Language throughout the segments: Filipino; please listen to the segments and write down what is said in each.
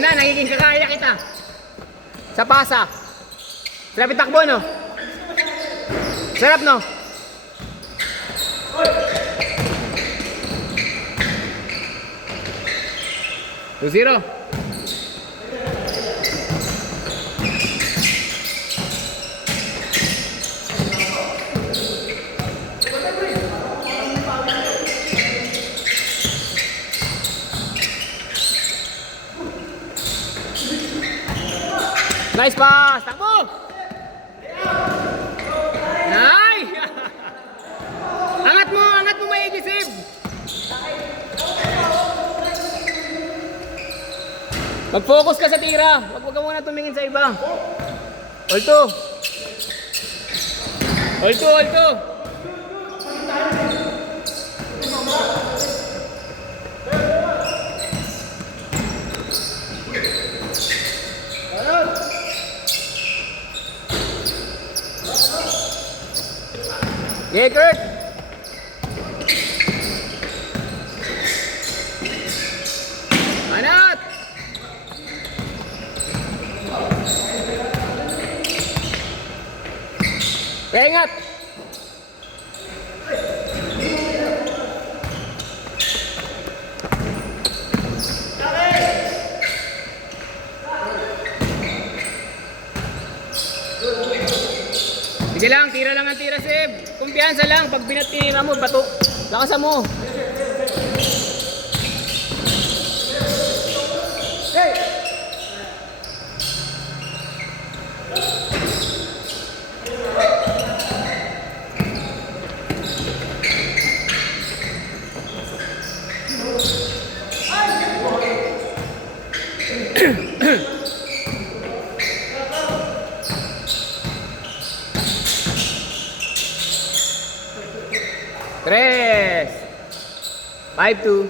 Ayun na, nagiging kakaya kita. Sa pasa. Sarap itakbo, no? Sarap, no? Two zero. Nice pass! Takbo! Nice! Angat mo maigi, save! Mag-focus ka sa tira. Huwag ka muna tumingin sa iba. All two. All two, all two. Yeah, Kurt. Manat. Ingat. Sige lang, tira lang ang tira, Seb. Kumpiyansa lang. Pag binatira mo, bato. Lakasan mo. Hey! Tres. 5-2.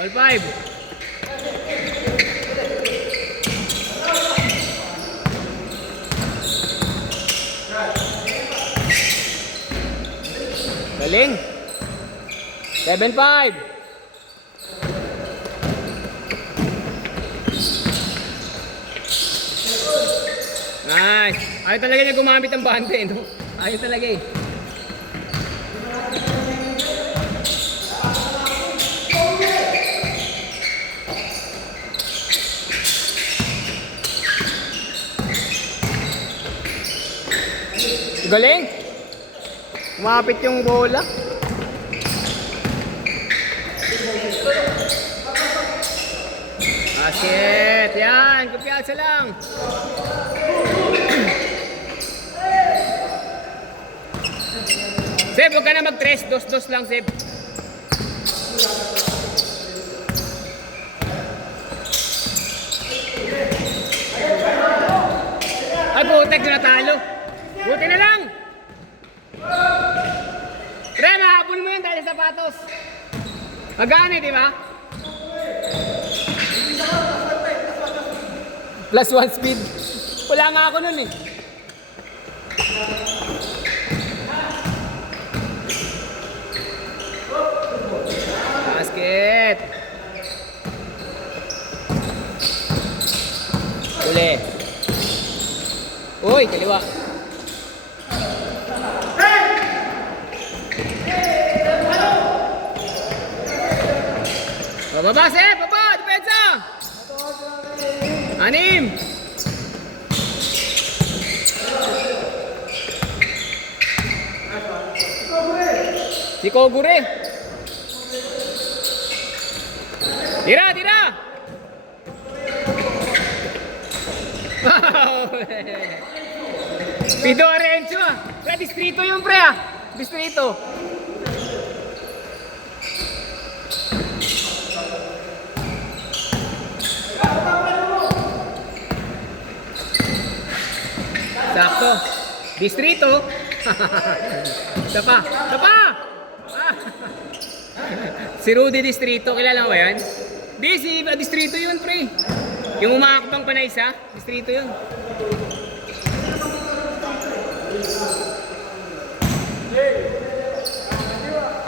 All five. Galing. 7-5. Nice. Ayaw talaga niya gumamit ng bante, no? Ayaw talaga eh. Galing. Umapit yung bola. Basket. Yan. Kumpiyansa lang. Seb, huwag ka na mag-tres. Dos-dos lang, Seb. Ay, putek na natalo. Buti na lang. Pre, mahabol mo yun dahil sa sapatos. Magani, di ba? +1 speed. Wala nga ako nun eh. Basket. Uli. Uy, kaliwa. Baba, Seb! Baba! Depensa! Anim! Si Kogure! Tira! Tira! Pido Arencio ah! Pre, distrito yung pre ah! Distrito! Sakto. Distrito. Isa pa. Isa pa! Ah. Si Rudy Distrito, kilala mo ba yan? Di, si Distrito yun, pre. Yung umakapang pa na isa, Distrito yun.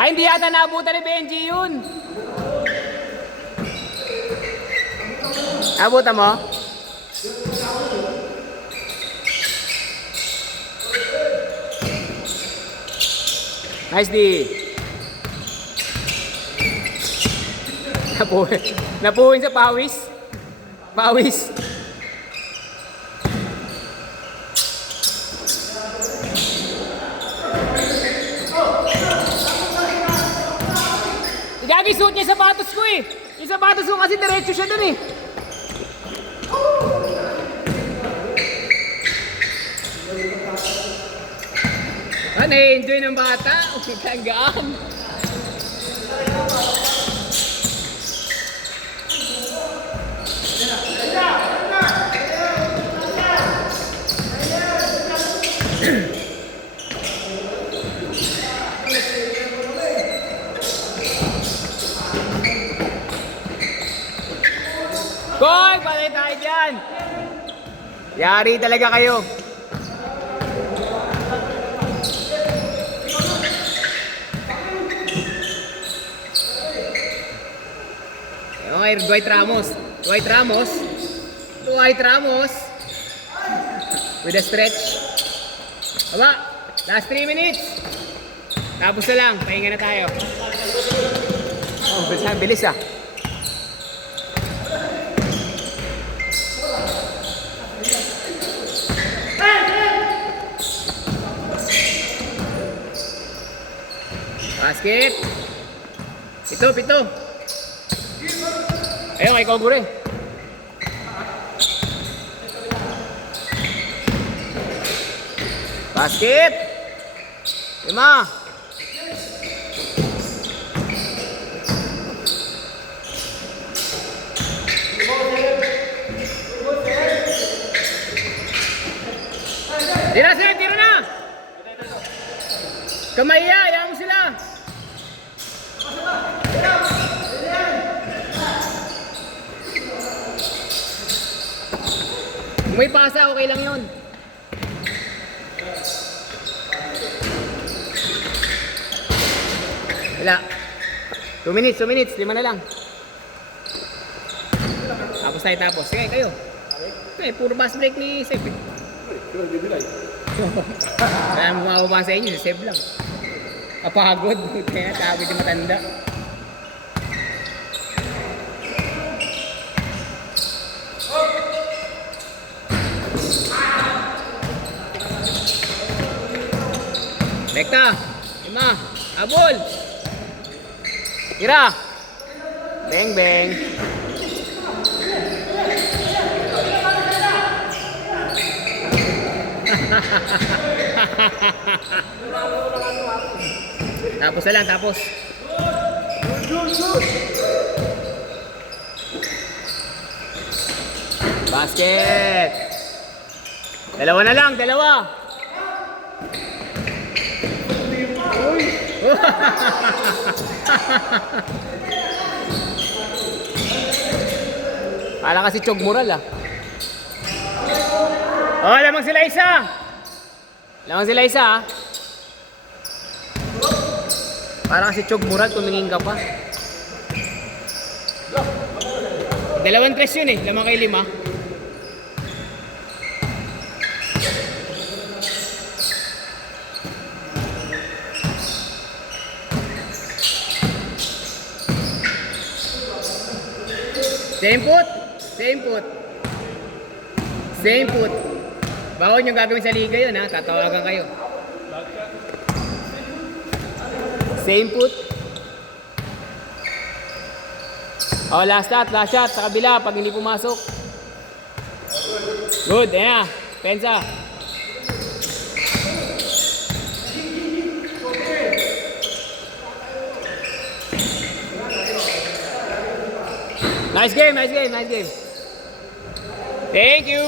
Ay, hindi yata naabutan ni Benji yun. Naabutan mo? Nice D. Napuhin sa pawis. Pawis. Igagi suot niya sapatos ko eh. Yung sapatos ko kasi diretso siya dun eh. Ano eh, enjoy ng bata. Ang gaan. Goy! Patay tayo dyan! Yari talaga kayo. Okay, Dwight Ramos. Dwight Ramos. Dwight Ramos. With a stretch. Aba, last 3 minutes. Tapos na lang, pahinga na tayo. Oh, bilis ah. Basket. Pito. Ayun, kay Kogure. Basket. 5. Tira na! Kamay ya, ayaw mo sila! Kung may pasa, okay lang yun. Wala. 2 minutes. 5 na lang. Tapos. Sige, kayo. Okay, puro pass break ni Sep. Kaya mababa sa inyo, si Sep lang. Kapagod. Kaya tawid yung matanda. Rekta. 5. Abol. Tira. Beng. Tapos na lang, tapos. Basket. Dalawa na lang. Kala kasi Chog Moral ah. Oh, lamang sila isa ah. Parang kasi Chog Moral, tumingin ka pa. 2-3 yun eh, lamang kay 5. Same put. Bawal yung gagawin sa liga yun ha, tatawagan kayo. Same put. Oh, last shot sa kabila pag hindi pumasok. Good, ayan. Pensa. Nice game. Thank you.